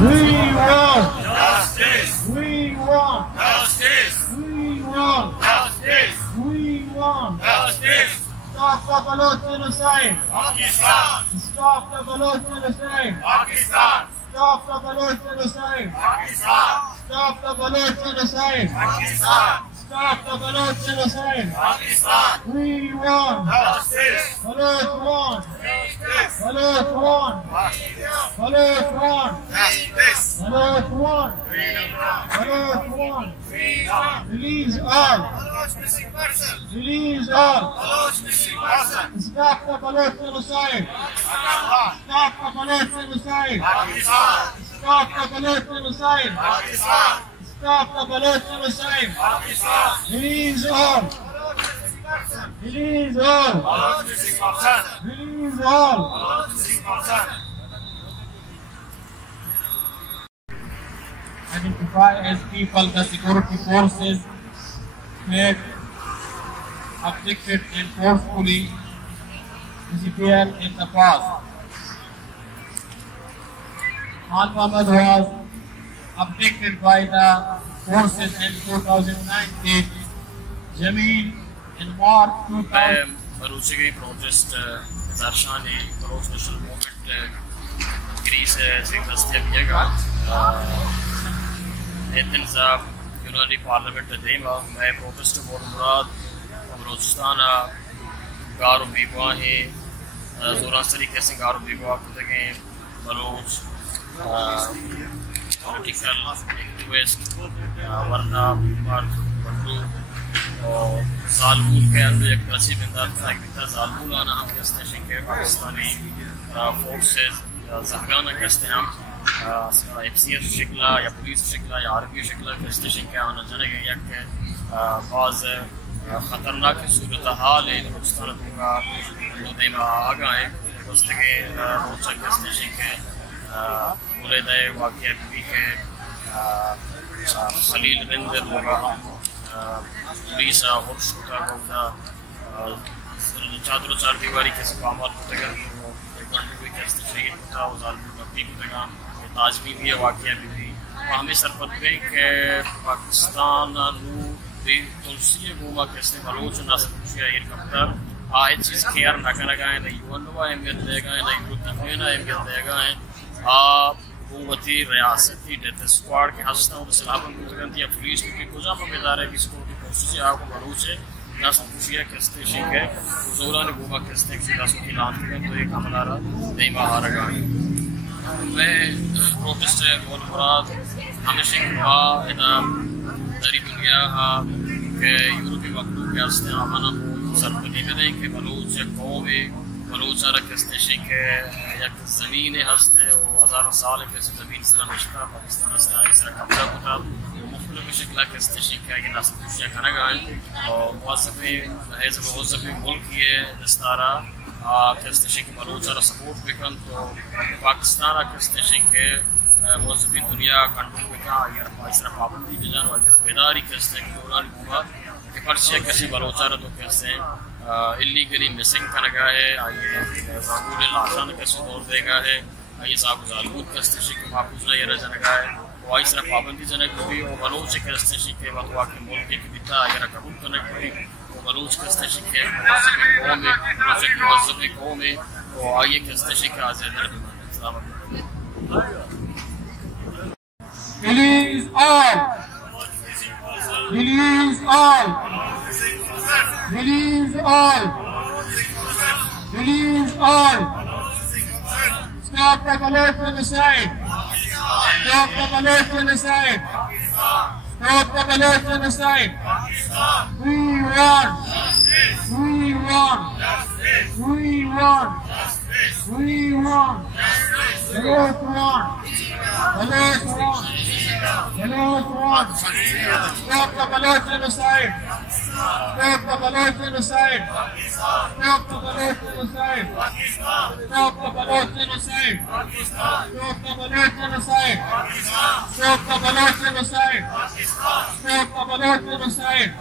We want justice. We want Justice. We want Justice. We want Justice. Stop the Baloch genocide. Pakistan. Stop the Baloch genocide. Pakistan. Stop the Baloch genocide. Pakistan. Stop the Baloch genocide. Pakistan. Stop the Baloch genocide. Pakistan. We want Justice. Baloch want Justice. Baloch want Baloch want Justice. Baloch want Baloch want Release all. Missing person. Release all. Missing person. Stop the Baloch genocide. Stop the Baloch genocide. Pakistan. Stop the Baloch genocide. Pakistan. Stop the Baloch genocide. Pakistan. Release all. Release all. Missing person. Release all. Missing person. Identify as people the security forces have abducted and forcefully disappeared in the past. Khan Muhammad was abducted by the forces in 2019. Jameel in March 2000. Balochi protest Zarshani Baloch national movement گریس سے دستیابیه گا ایتن صاحب یونانی parliament دیما میں protest بول مراد بلوچستان گارو بیگوا ہیں زوران طریقے سے گارو بیگوا کرتے گئے بلوچ پولیٹیکل ایکٹیوسٹ ورنہ بندو اور ظالمون کے اندر ایک رسی بندار تھا کہ ظالمون آنا ہم کہتے ہیں کہ پاکستانی فورسز یا زہگانا کہتے ہیں ہم ایف سی ایس شکلہ یا پولیس شکلہ یا آرمی شکلہ کہتے ہیں کہ آنا جانے گئے یا کہ بعض خطرناک صورتحال ہے بلوچستان کا جو دیما آگاہ ہے اس کے روچہ کہتے ہیں کہ بولے دے واقعہ بھی کہ خلیل رندر ہوگا پولیس ہورس ہوتا ہوگا چادر و چار دیواری کے سپامات ہوتا گا ایک بانٹی کوئی کیسے شہید ہوتا وہ ظالموں کا پیک ہوتا گا تاجمی بھی ہے واقعہ بھی وہ ہمیں سرپت پہ کہ پاکستان نو بھی تلسی گوما کیسے بلوچ ناسل خوشیہ یہ کمتر آئے چیز کھیر نہ کرنا گائیں نہ یون نوا اہمیت دے گائیں نہ یوروپی یونین اہمیت دے گائیں قوتی ریاستی ڈیتھ اسکواڈ کے ہستا ہوں سلابن کو تگنتی یا پولیس کی کجا پر بیدارے کی سکورٹی فورسز یا کو بلوچ ہے ناسل خوشیہ کیسے شیک ہے زوران گوما کیسے کسی ناسل کی لان تگن تو ایک حملہ رہا دیما آرگا میں پروٹیسٹ بول مراد ہمیشہ کھا ادام داری دنیا کہ یوروپی مقلوب کے ہستے آمانا سرپنی میں دیں کہ بلوچ قوم بلوچ آرہ کستے شیک ہے یک زمین ہستے ہزاروں سال کسی زمین سرہ نشتا پاکستان سے آئی سرہ قبضہ ہوتا مختلف شکلہ کستے شیک ہے یہ ناسل خوشیہ کھانا گائیں اور موظفی حیث موظفی ملک یہ دستارہ کستے شیک بلوچ آرہ سپورٹ بکن تو پاکستان کستے شیک موظفی دنیا کنٹرول بکن اگر اس طرح پابندی بجان و اگر بیداری کستے کہ دوران ہوگا کہ پرچیہ کسی بلوچ آرہ تو کستے illegally missing کا نگاہ ہے آئیے زانگول لاشان کسی دور دے گا ہے آئیے صاحب ظالمود کا استشی کے محفوظ نہ یہ رجا نگاہ ہے وہ آئی طرح پابندی جنک بھی وہ بلوچ کا استشی کے وقت کے ملک کے بیتا اگر قبول کرنے بھی وہ بلوچ کا استشی کے موظفی قوم ہے وہ آئیے کا استشی کے آزید رہے السلام علیکم Release all! Release all! Release all! Release all! Stop the Baloch genocide! Stop the Baloch genocide! Stop the Baloch genocide! We want! We want! We want! We want! Baloch want! Baloch want! Baloch want! Stop the Baloch genocide! Stop the Baloch genocide! Stop the Baloch genocide! Stop the Baloch genocide! Stop the Baloch genocide! Stop the Baloch genocide! Stop the Baloch genocide!